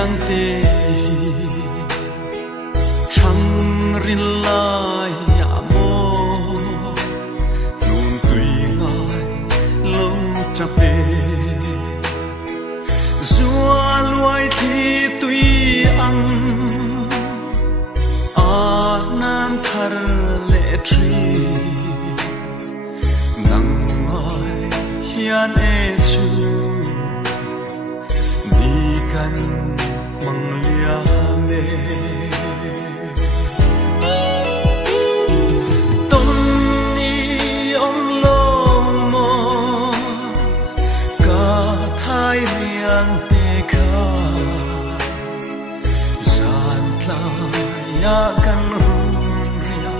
riang te chẳng rin lai ya mo luôn tùy ngài lâu chập pe zua luai thi tùy ang nan thar le tri nang ai hian e chu ni kan mang lia me ton ni om lo mo ka thai riang te kha san tla ya kan run ria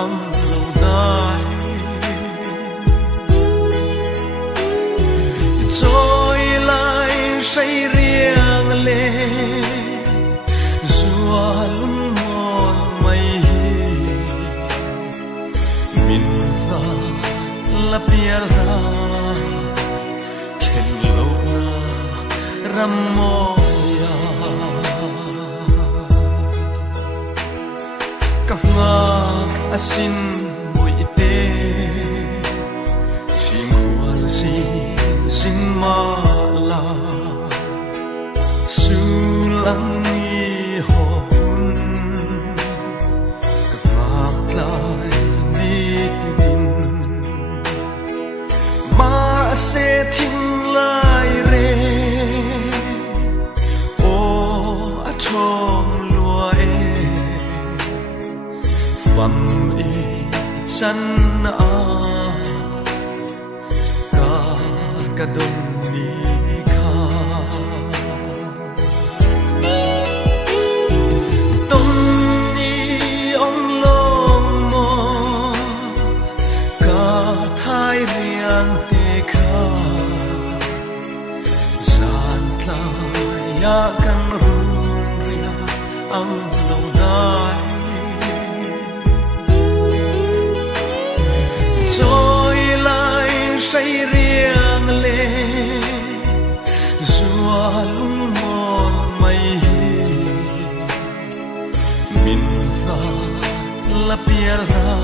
am lo dai trôi lại say riêng lệ rùa lún mòn mây mình va la pia ra trên lâu na ram moya cặp ngạc asin mùi tê chim hoa gì xin ma la su lăng nghi hồn cặp ngạc lại đi tìm ma sẽ thinh lại re ô a chong lúa e phàm e chân a ka dum ni kha tom ni om lo mo ka thai riang te kha san tla ya kan run ria am lo dai trôi lại say riêng lệ rùa lún mòn mây mình va la pia ra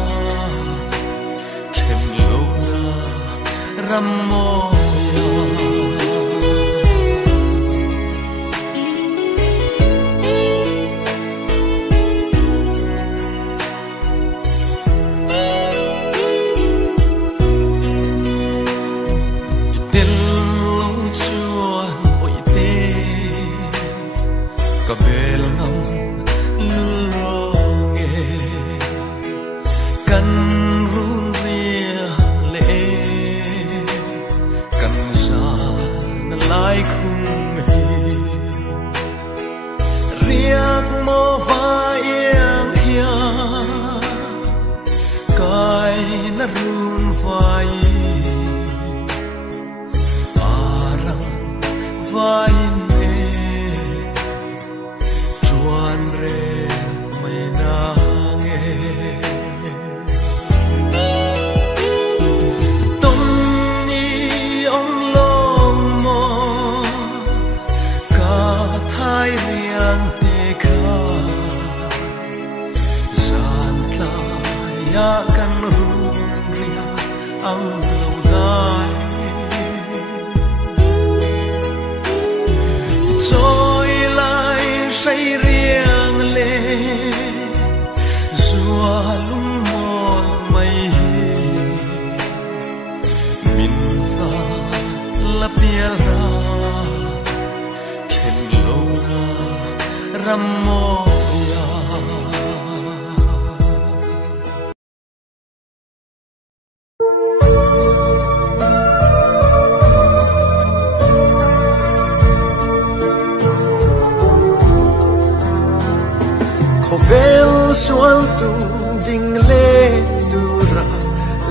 trên lâu na ram moya trôi lại say riêng lệ rùa lún mòn mây mình va la pia ra trên lâu na ram moya vel sual tu ding le tu ra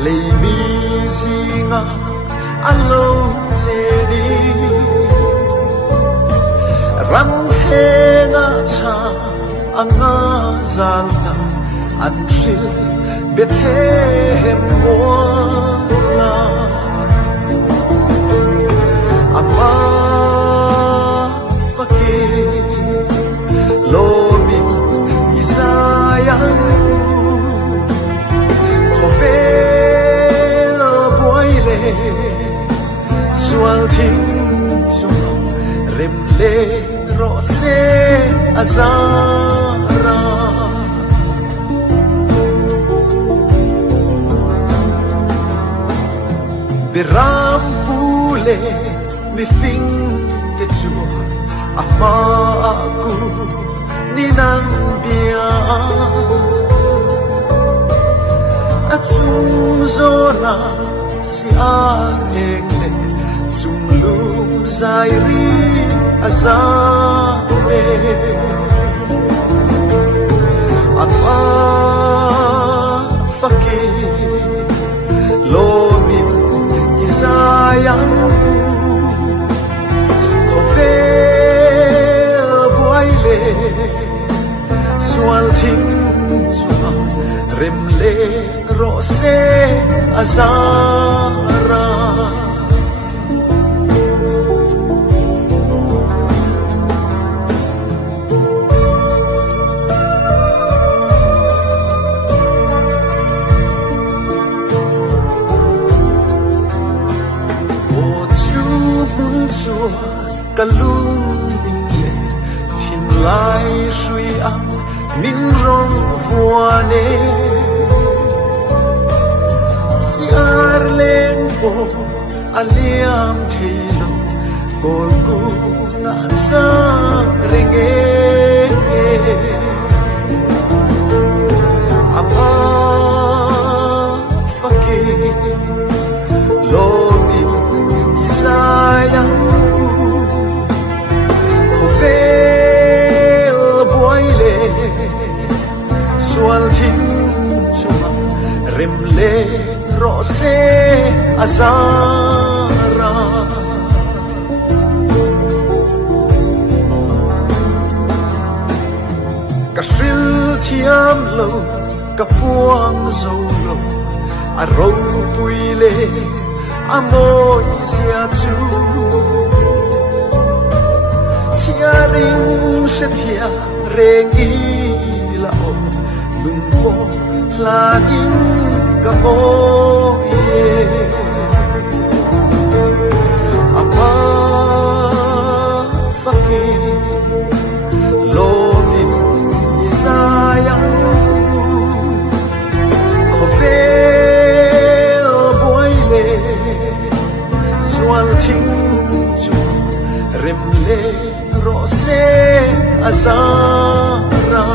le mi zinga alo se di ram he nga cha anga zal na an shil bethe hem mola ama fakir azara Biram pule mi fing te chua ama aku ninan bia Atung zona si areng Zum lum zairi azame Apa fakir lomin izayangku Kovel buaile Sual ting chua remle rose azara kalung mingle thin lai shui ang min rong vuane siar len po aliam thilo kol ku ngan sa renge apa fakir lo min isayang Sual thing chua remle rose azara Kasril thiam lo kapuang zo lo aro puile amoi sia chu Chiaring shetia rengi lao Lumpo laing kamoye Apa fakir lomin isayang Kovel buaile Sual ting chua remle rose azara